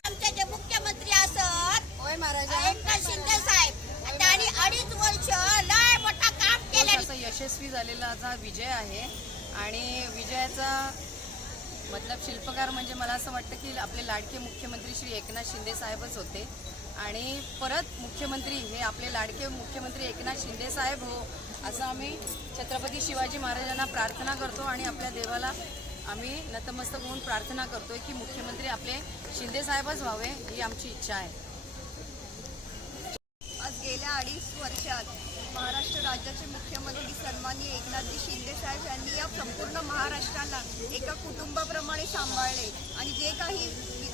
आमचे जे मुख्यमंत्री असत होय महाराजा. एकनाथ शिंदे साहेब त्यांनी अडीच वर्ष लय मोठा काम केलं. असा यशस्वी झालेला हा विजय आहे. आणि विजयाचा मतलब शिल्पकार म्हणजे मला असं वाटतं की आपले लाडके मुख्यमंत्री श्री एकनाथ शिंदे साहेबच होते. आणि परत मुख्यमंत्री हे आपले लाडके मुख्यमंत्री एकनाथ शिंदे साहेब हो असं आम्ही छत्रपती शिवाजी महाराजांना प्रार्थना करतो आणि आपल्या देवाला आम्ही नतमस्तक होऊन प्रार्थना करतोय की मुख्यमंत्री आपले शिंदे साहेबच व्हावे ही आमची इच्छा आहे. आज गेल्या अडीच वर्षात महाराष्ट्र राज्याचे मुख्यमंत्री सन्माननीय एकनाथजी शिंदे साहेब यांनी या संपूर्ण महाराष्ट्राला एका कुटुंबाप्रमाणे सांभाळले. आणि जे काही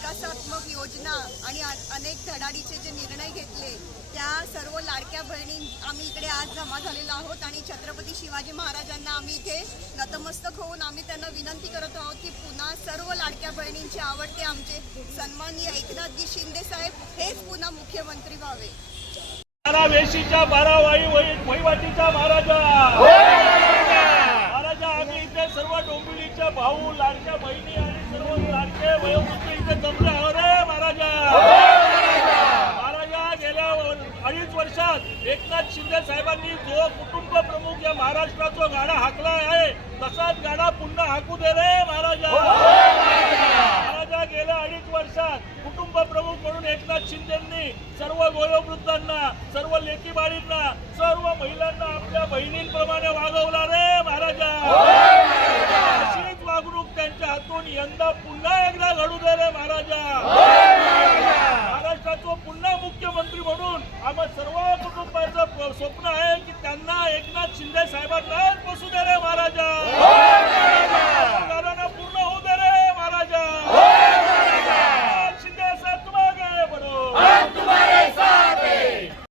विकासात्मक योजना आणि अनेक धडाडीचे जे निर्णय घेतले त्या सर्व लाडक्या बहिणी आम्ही इकडे आज जमा झालेलो आहोत आणि छत्रपती शिवाजी महाराजांना आम्ही इथे नतमस्तक होऊन आम्ही त्यांना विनंती करत आहोत की पुन्हा सर्व लाडक्या बहिणींचे आवडते आमचे सन्माननीय एकनाथजी शिंदे साहेब हेच पुन्हा मुख्यमंत्री व्हावे. वेशीच्या बारा वाई वहिवाटीचा महाराजा! महाराजा आम्ही इथे सर्व डोंबिवलीच्या भाऊ लाडक्या बहिणी जमलं अरे हो महाराजा. महाराजा गेल्या अडीच वर्षात एकनाथ शिंदे साहेबांनी जो कुटुंब प्रमुख या महाराष्ट्राचा गाडा हाकला आहे तसाच गाडा पुन्हा हाकू दे रे महाराजा. महाराजा गेल्या अडीच वर्षात कुटुंब प्रमुख म्हणून एकनाथ शिंदेंनी सर्व गोरवृद्धांना सर्व लेकी बाळींना सर्व महिलांना आपल्या बहिणींप्रमाणे वागवला रे महाराज. दे